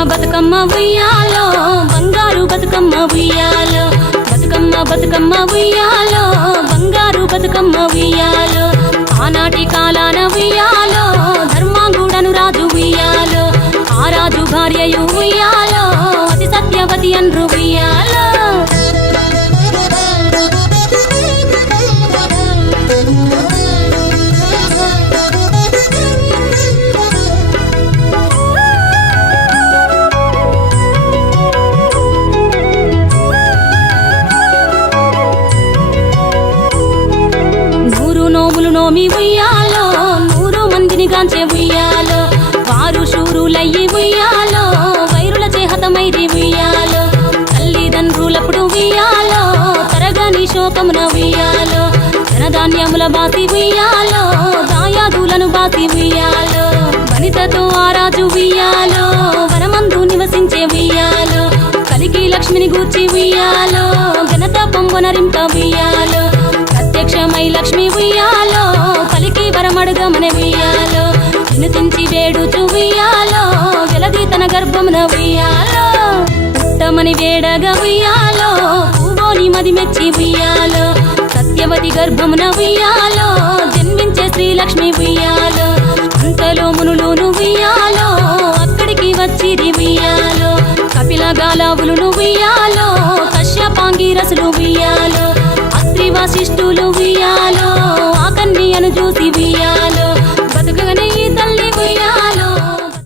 బతుకమ్మ ఉయ్యాలో బంగారు బతుకమ్మ ఉయ్యాలో బతుకమ్మ బతుకమ్మ ఉయ్యాలో బంగారు బతుకమ్మ ఉయ్యాలో ఆనాటి కాలాన ఉయ్యాలో ధర్మాంగుడను రాజు ఉయ్యాలో ఆ రాజు భార్యయు ఉయ్యాలో అతి సత్యవతి అన్రు ఉయ్యాలో నోమి ఉయ్యాలో 100 మందిని గాంచే ఉయ్యాలో వారు శూరులయ్యి ఉయ్యాలో వైరుల చేహతమైరి ఉయ్యాలో తల్లిదండ్రులప్పుడు ఉయ్యాలో తరగని శోకమున ఉయ్యాలో ధనధాన్యముల బాసి ఉయ్యాలో దాయాదులను బాసి ఉయ్యాలో వనితతో ఆ రాజు ఉయ్యాలో వనమందు నివసించే ఉయ్యాలో కలికి లక్ష్మిని గూర్చి ఉయ్యాలో ఘనత పొంగొనరింప ఉయ్యాలో ప్రత్యక్షమై లక్ష్మి ఉయ్యాలో పలికి వరమడుగమన ఉయ్యాలో వినుతించి వేడుచు ఉయ్యాలో వెలది తన గర్భమున ఉయ్యాలో పుట్టమని వేడగా ఉయ్యాలో పూవోని మది మెచ్చి ఉయ్యాలో సత్యవతి గర్భమున ఉయ్యాలో జన్మించే శ్రీలక్ష్మి ఉయ్యాలో అంతలో మునులును ఉయ్యాలో అక్కడికి వచ్చిరి ఉయ్యాలో కపిల గాలావులు ఉయ్యాలో కశ్యపాంగిరసులు ఉయ్యాలో అత్రి వశిష్ఠులు ఉయ్యాలో ఆ కన్యను చూసి ఉయ్యాలో